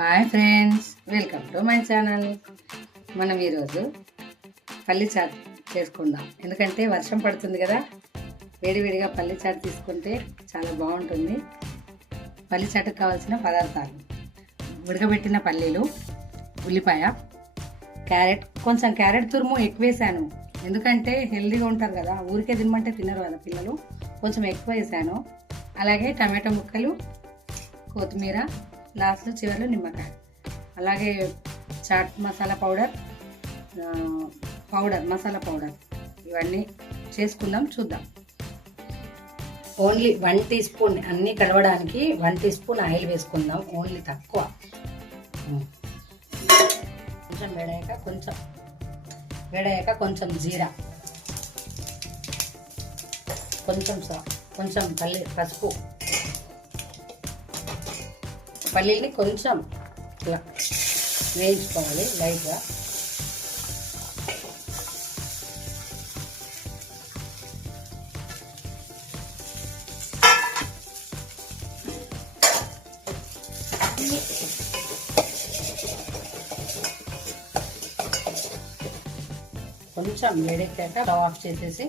Hi friends, welcome to my channel. మనం ఈరోజు పల్లి చాట్ చేసుకుందాం. ఎందుకంటే వర్షం పడుతుంది కదా, వేడివేడిగా పల్లి చాట్ తీసుకుంటే చాలా బాగుంటుంది. పల్లి చాటుకు కావాల్సిన పదార్థాలు: ఉడకబెట్టిన పల్లీలు, ఉల్లిపాయ, క్యారెట్. కొంచెం క్యారెట్ తురుము ఎక్కువ వేసాను, ఎందుకంటే హెల్దీగా ఉంటారు కదా, ఊరికే తినమంటే తినరు కదా పిల్లలు, కొంచెం ఎక్కువ వేసాను. అలాగే టమాటో ముక్కలు, కొత్తిమీర, లాస్ట్లో చివరిలో నిమ్మకాయ. అలాగే చాట్ మసాలా మసాలా పౌడర్ ఇవన్నీ చేసుకుందాం, చూద్దాం. ఓన్లీ 1 టీ స్పూన్, అన్నీ కలవడానికి 1 టీ స్పూన్ ఆయిల్ వేసుకుందాం, ఓన్లీ తక్కువ. కొంచెం వేడయ్యాక కొంచెం జీరా, కొంచెం పసుపు, పల్లీని కొంచెం ఇలా వేయించుకోవాలి లైట్గా. కొంచెం వేడెక్కాక స్టవ్ ఆఫ్ చేసేసి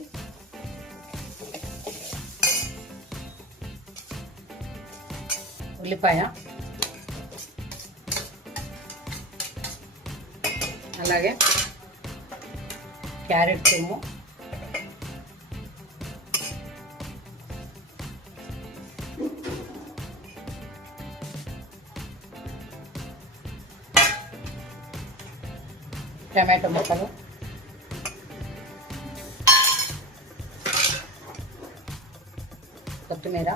ఉల్లిపాయ, అలాగే క్యారెట్ తురుము, టమాటో ముక్కలు, కొత్తిమీర,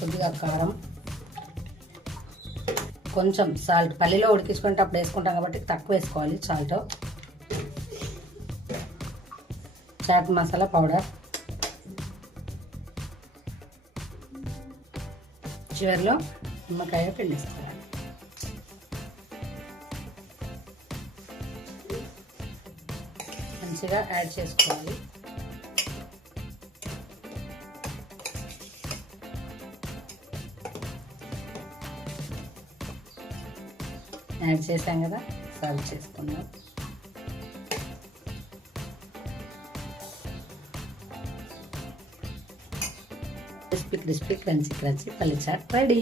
కొద్దిగా కారం, కొంచెం సాల్ట్. పల్లీలో ఉడికించుకుంటే అప్పుడు వేసుకుంటాం కాబట్టి తక్కువ వేసుకోవాలి సాల్ట్. చాట్ మసాలా పౌడర్, చివరిలో నిమ్మకాయ పిండేసుకోవాలి. మంచిగా యాడ్ చేసుకోవాలి. యాడ్ చేసాం కదా, సర్వ్ చేసుకుందాం. క్రిస్పీ క్రిస్పీ క్రంచీ క్రంచీ పల్లి చాట్ రెడీ.